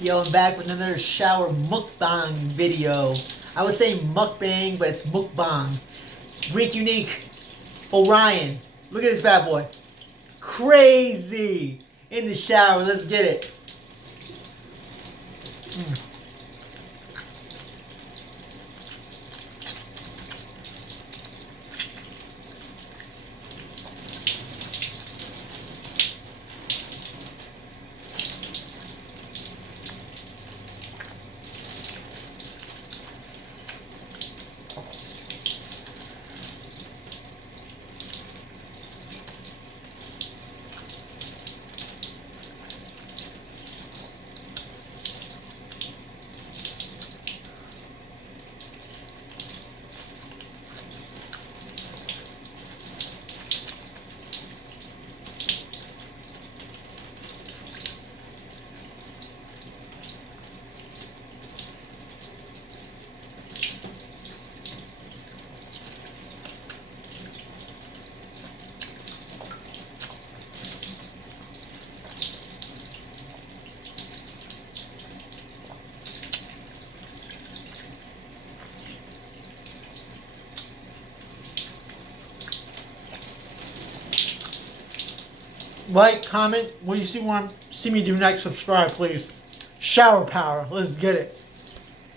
Yo, I'm back with another shower mukbang video. I was saying mukbang, but it's mukbang. Greek Unique, Orion. Look at this bad boy. Crazy! In the shower, let's get it. Like, comment, what you see me do next, subscribe please. Shower power, let's get it.